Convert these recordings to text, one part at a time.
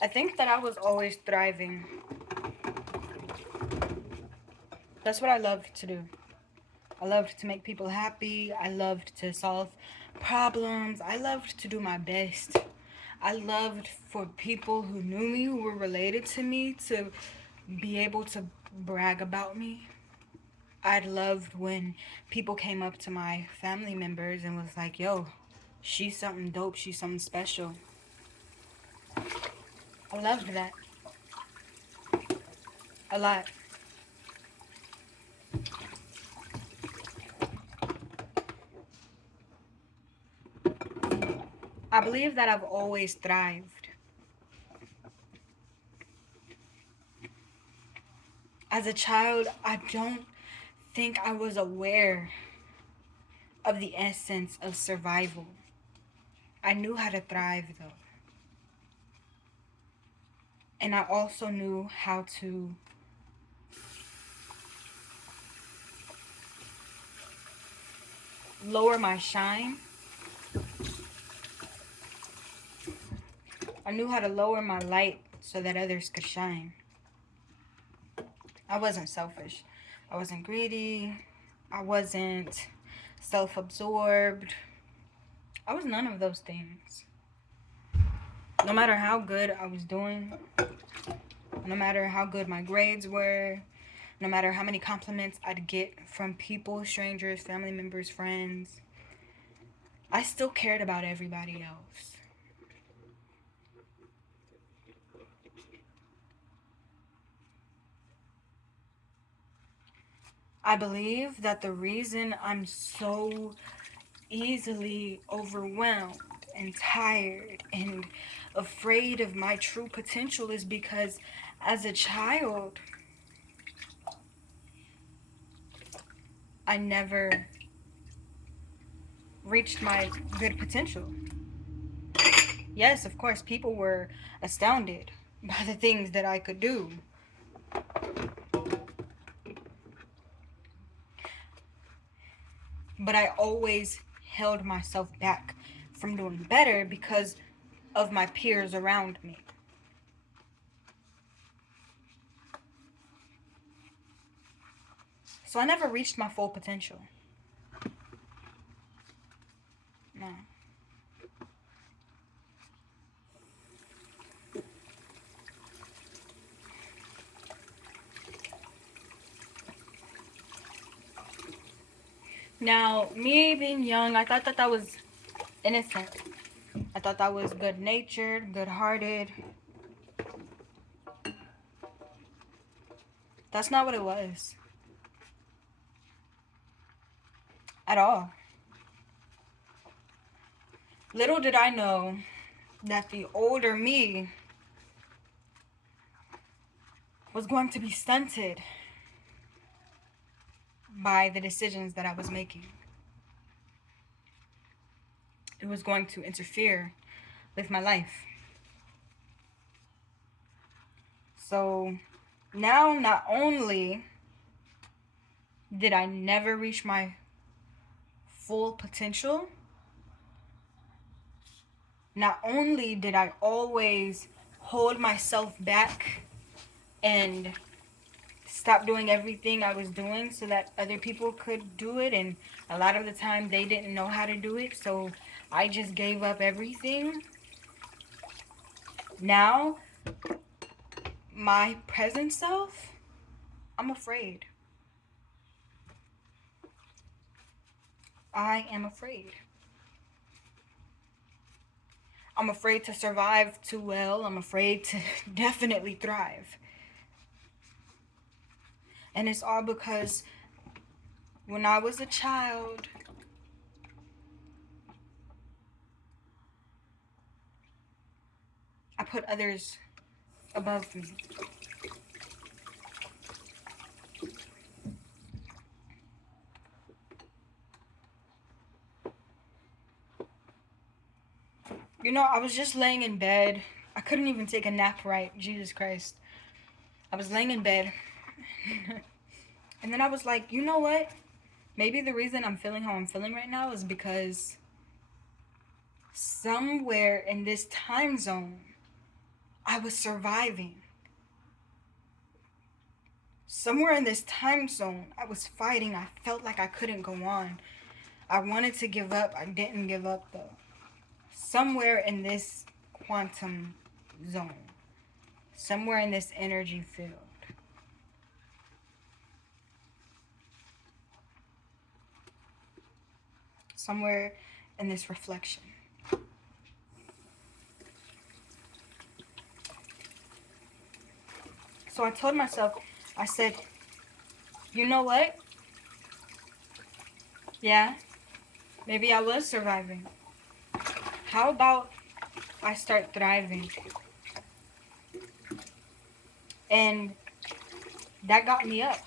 I think that I was always thriving. That's what I loved to do. I loved to make people happy. I loved to solve problems. I loved to do my best. I loved for people who knew me, who were related to me, to be able to brag about me. I loved when people came up to my family members and was like, yo, she's something dope. She's something special. I loved that a lot. I believe that I've always thrived. As a child, I don't think I was aware of the essence of survival. I knew how to thrive though. And I also knew how to lower my shine. I knew how to lower my light so that others could shine. I wasn't selfish. I wasn't greedy. I wasn't self absorbed. I was none of those things. No matter how good I was doing, no matter how good my grades were, no matter how many compliments I'd get from people, strangers, family members, friends, I still cared about everybody else. I believe that the reason I'm so easily overwhelmed and tired and afraid of my true potential is because as a child, I never reached my good potential. Yes, of course, people were astounded by the things that I could do. But I always held myself back from doing better because of my peers around me. So I never reached my full potential. No. Now, me being young, I thought that that was innocent. I thought that was good natured, good hearted. That's not what it was at all. Little did I know that the older me was going to be stunted by the decisions that I was making. It was going to interfere with my life. So now, not only did I never reach my full potential, not only did I always hold myself back and stop doing everything I was doing so that other people could do it, and a lot of the time they didn't know how to do it, so I just gave up everything. Now, my present self, I'm afraid. I am afraid. I'm afraid to survive too well. I'm afraid to definitely thrive. And it's all because when I was a child, I put others above me. You know, I was just laying in bed. I couldn't even take a nap right. Jesus Christ. I was laying in bed. And then I was like, you know what? Maybe the reason I'm feeling how I'm feeling right now is because somewhere in this time zone, I was surviving. Somewhere in this time zone, I was fighting. I felt like I couldn't go on. I wanted to give up. I didn't give up though. Somewhere in this quantum zone, somewhere in this energy field, somewhere in this reflection. So I told myself, I said, you know what? Yeah, maybe I was surviving. How about I start thriving? And that got me up.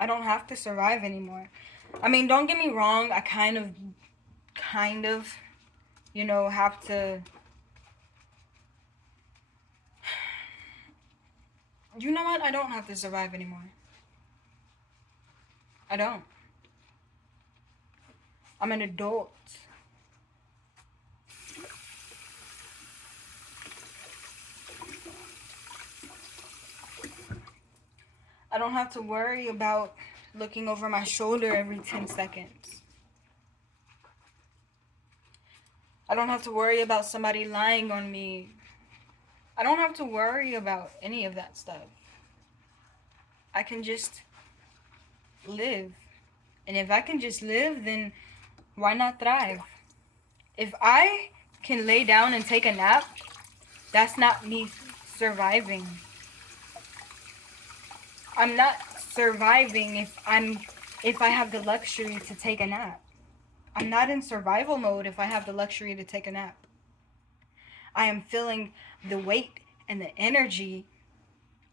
I don't have to survive anymore. I mean, don't get me wrong, I kind of, have to. You know what? I don't have to survive anymore. I don't. I'm an adult. I don't have to worry about looking over my shoulder every 10 seconds. I don't have to worry about somebody lying on me. I don't have to worry about any of that stuff. I can just live. And if I can just live, then why not thrive? If I can lay down and take a nap, that's not me surviving. I'm not surviving if I have the luxury to take a nap. I'm not in survival mode if I have the luxury to take a nap. I am feeling the weight and the energy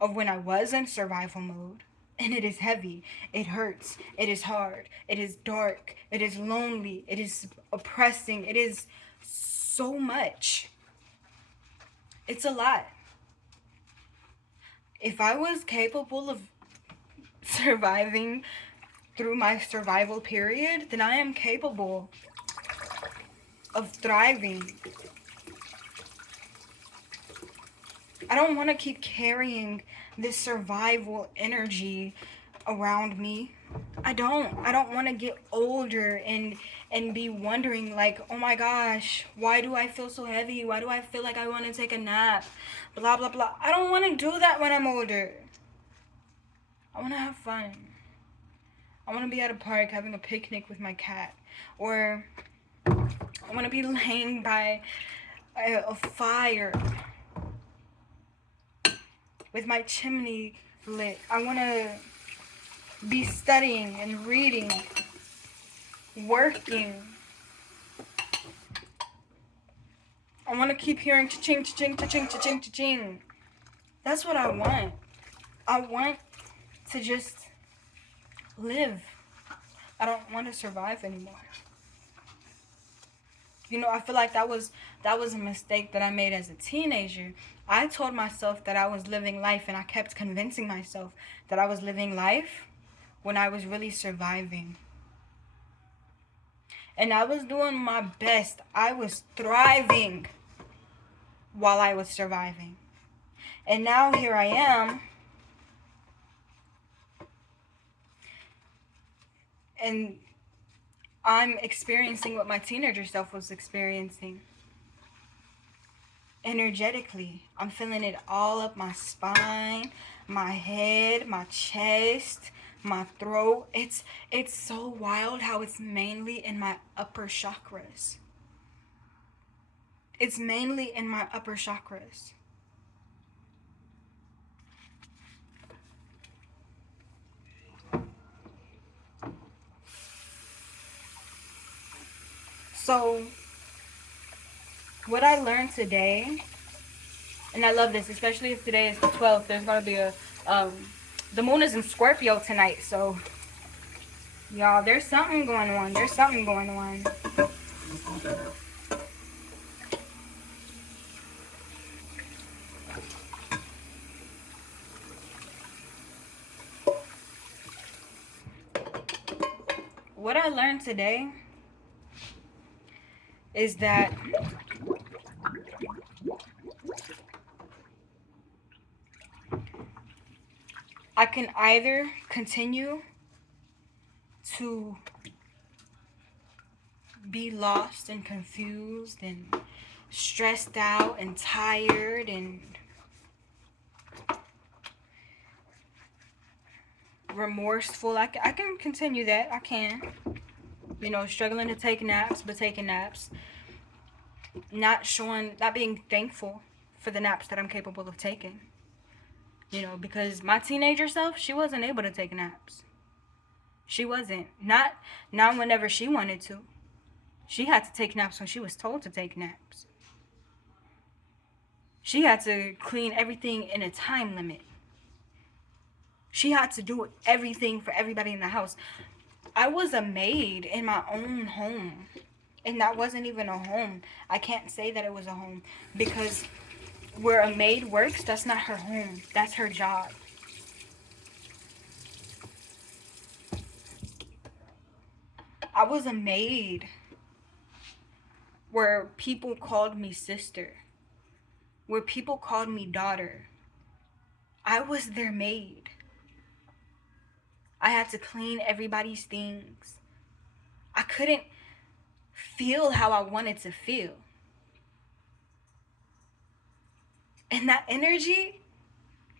of when I was in survival mode. And it is heavy. It hurts. It is hard. It is dark. It is lonely. It is oppressing. It is so much. It's a lot. If I was capable of surviving through my survival period, then I am capable of thriving. I don't want to keep carrying this survival energy around me. I don't want to get older and be wondering like, oh my gosh, why do I feel so heavy? Why do I feel like I want to take a nap? Blah blah blah. I don't want to do that when I'm older. I want to have fun. I want to be at a park having a picnic with my cat, or I want to be laying by a fire with my chimney lit. I want to be studying and reading, working. I want to keep hearing cha-ching, cha-ching, cha-ching, cha-ching, cha-ching. That's what I want. I want to just live. I don't want to survive anymore. I feel like that was a mistake that I made as a teenager. I told myself that I was living life, and I kept convincing myself that I was living life when I was really surviving. And I was doing my best. I was thriving while I was surviving. And now here I am. And I'm experiencing what my teenager self was experiencing. Energetically, I'm feeling it all up my spine, my head, my chest, my throat. It's so wild how it's mainly in my upper chakras. It's mainly in my upper chakras. So what I learned today, and I love this, especially if today is the 12th, there's going to be the moon is in Scorpio tonight, so y'all, there's something going on. There's something going on. what I learned today is that I can either continue to be lost and confused and stressed out and tired and remorseful. I can continue that. I can. You know, struggling to take naps, but taking naps. Not being thankful for the naps that I'm capable of taking. You know, because my teenager self, she wasn't able to take naps. She wasn't. Not whenever she wanted to. She had to take naps when she was told to take naps. She had to clean everything in a time limit. She had to do everything for everybody in the house. I was a maid in my own home. And that wasn't even a home. I can't say that it was a home. Because where a maid works, that's not her home. That's her job. I was a maid where people called me sister. Where people called me daughter. I was their maid. I had to clean everybody's things. I couldn't feel how I wanted to feel. And that energy,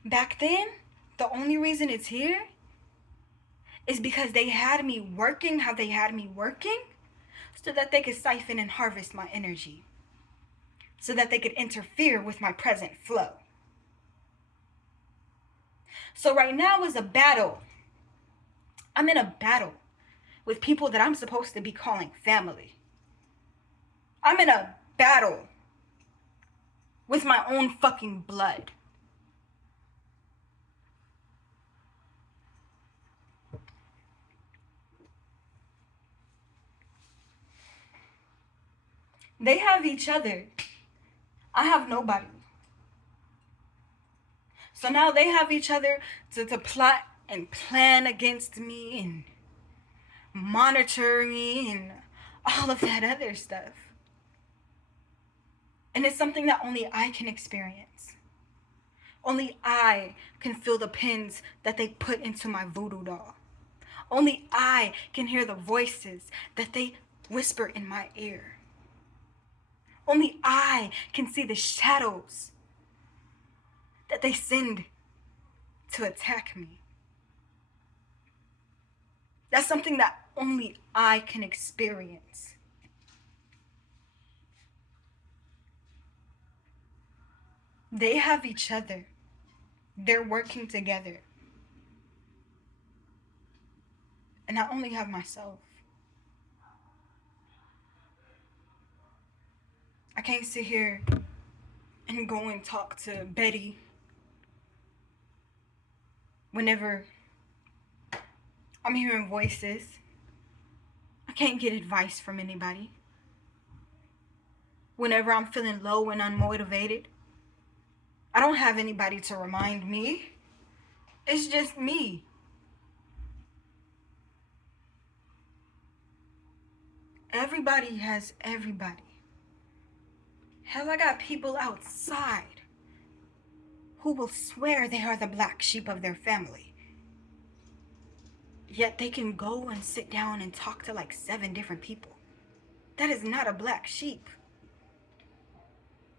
back then, the only reason it's here is because they had me working how they had me working so that they could siphon and harvest my energy. So that they could interfere with my present flow. So right now is a battle. I'm in a battle with people that I'm supposed to be calling family. I'm in a battle with my own fucking blood. They have each other. I have nobody. So now they have each other to plot and plan against me and monitor me and all of that other stuff. And it's something that only I can experience. Only I can feel the pins that they put into my voodoo doll. Only I can hear the voices that they whisper in my ear. Only I can see the shadows that they send to attack me. That's something that only I can experience. They have each other. They're working together. And I only have myself. I can't sit here and go and talk to Betty whenever I'm hearing voices. I can't get advice from anybody. Whenever I'm feeling low and unmotivated, I don't have anybody to remind me. It's just me. Everybody has everybody. Hell, I got people outside who will swear they are the black sheep of their family. Yet they can go and sit down and talk to like 7 different people. That is not a black sheep.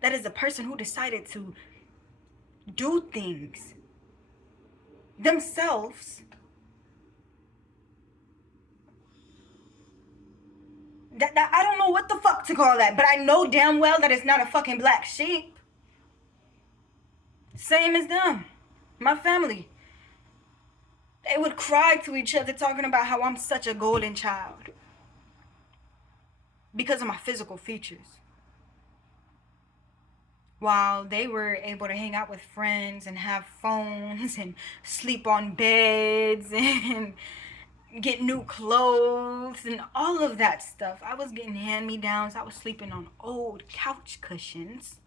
That is a person who decided to do things themselves that I don't know what the fuck to call that, but I know damn well that it's not a fucking black sheep. Same as them. My family. They would cry to each other talking about how I'm such a golden child. Because of my physical features. While they were able to hang out with friends and have phones and sleep on beds and get new clothes and all of that stuff. I was getting hand-me-downs. I was sleeping on old couch cushions.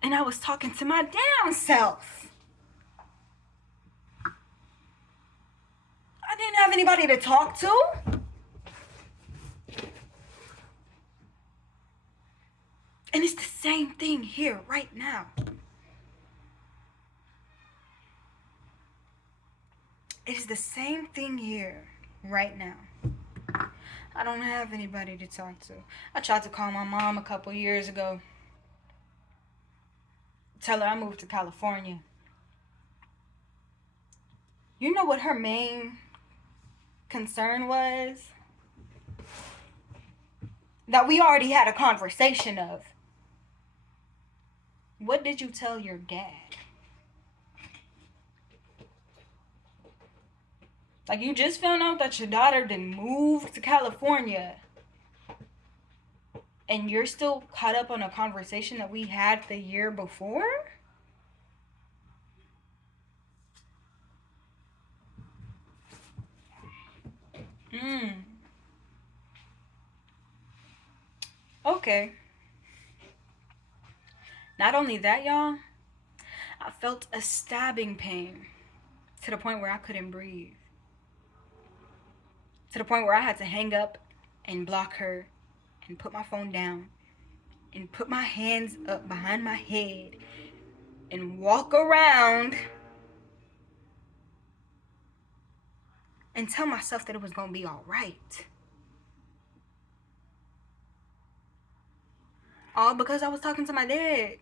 And I was talking to my damn self. didn't have anybody to talk to. And it's the same thing here right now. It is the same thing here right now. I don't have anybody to talk to. I tried to call my mom a couple years ago. Tell her I moved to California. You know what her main concern was? That we already had a conversation of. What did you tell your dad? Like, you just found out that your daughter didn't move to California. And you're still caught up on a conversation that we had the year before? Okay. Not only that, y'all, I felt a stabbing pain to the point where I couldn't breathe. To the point where I had to hang up and block her and put my phone down and put my hands up behind my head and walk around and tell myself that it was going to be all right. All because I was talking to my dad.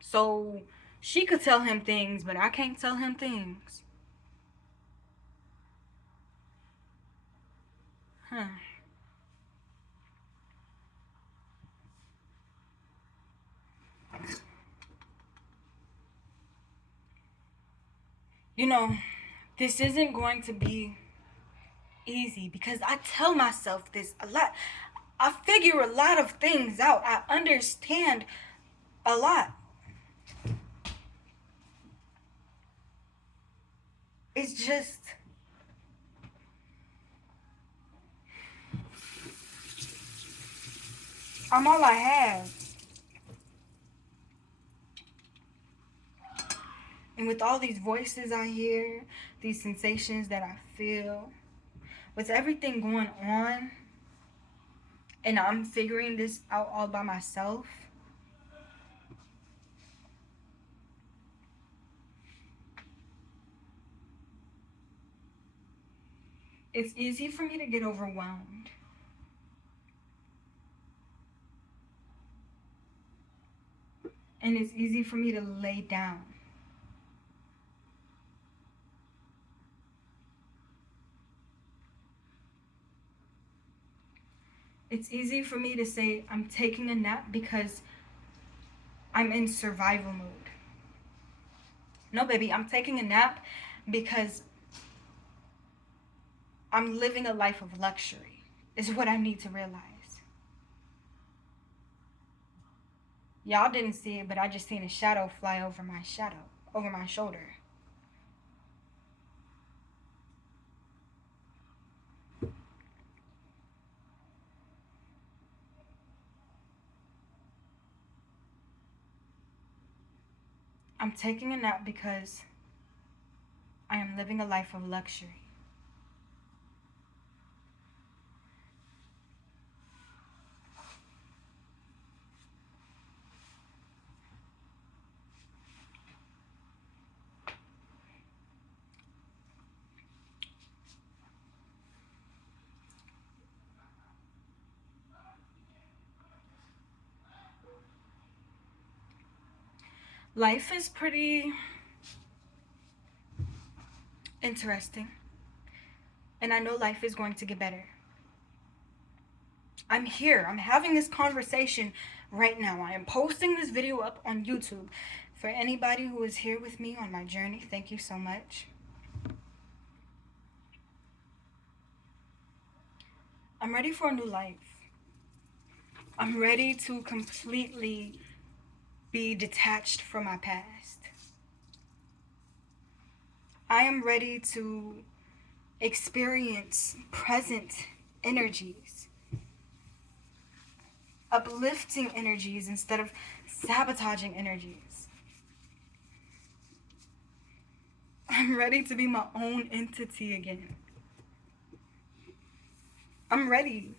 So she could tell him things, but I can't tell him things. Huh. You know, this isn't going to be easy because I tell myself this a lot. I figure a lot of things out. I understand a lot. It's just I'm all I have. And with all these voices I hear, these sensations that I feel, with everything going on, and I'm figuring this out all by myself, it's easy for me to get overwhelmed. And it's easy for me to lay down. It's easy for me to say I'm taking a nap because I'm in survival mode. No, baby, I'm taking a nap because I'm living a life of luxury, is what I need to realize. Y'all didn't see it, but I just seen a shadow fly over my shoulder. I'm taking a nap because I am living a life of luxury. Life is pretty interesting. And I know life is going to get better. I'm here. I'm having this conversation right now. I am posting this video up on YouTube. For anybody who is here with me on my journey, thank you so much. I'm ready for a new life. I'm ready to completely be detached from my past. I am ready to experience present energies, uplifting energies instead of sabotaging energies. I'm ready to be my own entity again. I'm ready.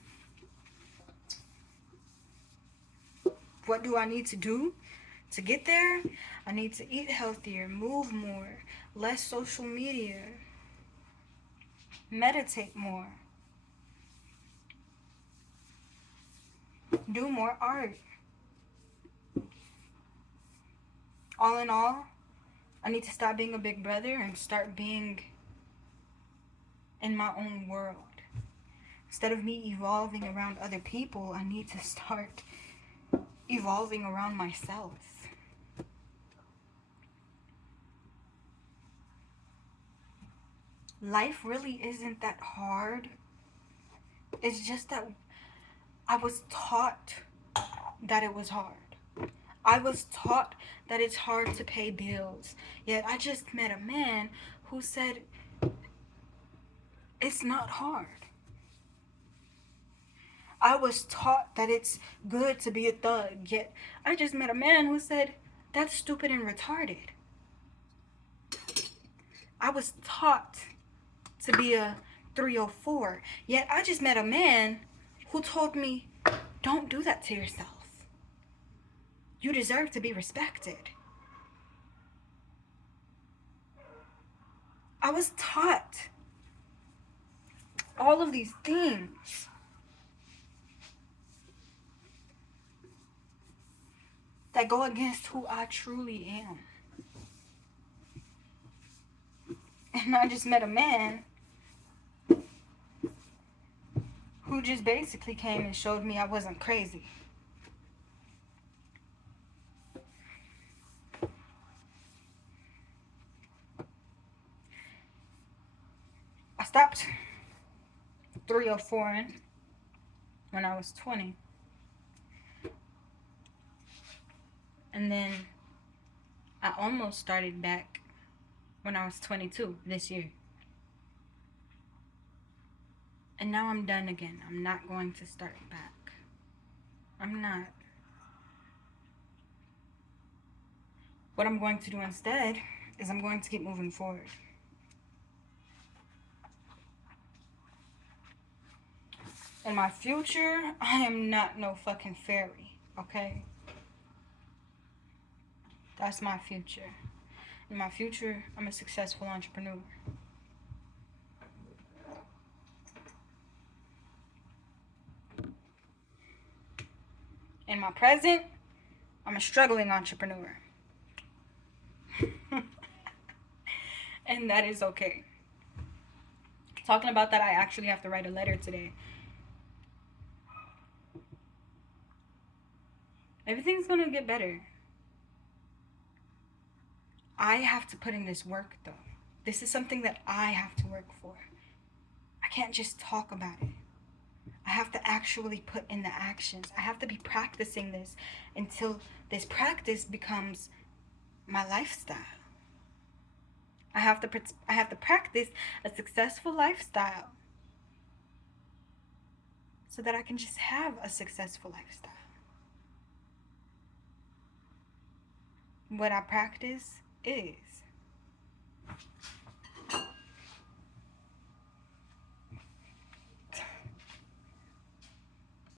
What do I need to do to get there? I need to eat healthier, move more, less social media, meditate more, do more art. All in all, I need to stop being a big brother and start being in my own world. Instead of me evolving around other people, I need to start evolving around myself. Life really isn't that hard. It's just that I was taught that it was hard. I was taught that it's hard to pay bills. Yet I just met a man who said it's not hard. I was taught that it's good to be a thug. Yet I just met a man who said that's stupid and retarded. I was taught to be a 304. Yet I just met a man who told me, don't do that to yourself. You deserve to be respected. I was taught all of these things. That go against who I truly am. And I just met a man who just basically came and showed me I wasn't crazy. I stopped 304ing when I was 20. And then I almost started back when I was 22 this year. And now I'm done again. I'm not going to start back. I'm not. What I'm going to do instead is I'm going to keep moving forward. In my future, I am not no fucking fairy, okay? That's my future. In my future, I'm a successful entrepreneur. In my present, I'm a struggling entrepreneur. And that is okay. Talking about that, I actually have to write a letter today. Everything's gonna get better. I have to put in this work, though. This is something that I have to work for. I can't just talk about it. I have to actually put in the actions. I have to be practicing this until this practice becomes my lifestyle. I have to practice a successful lifestyle so that I can just have a successful lifestyle. What I practice is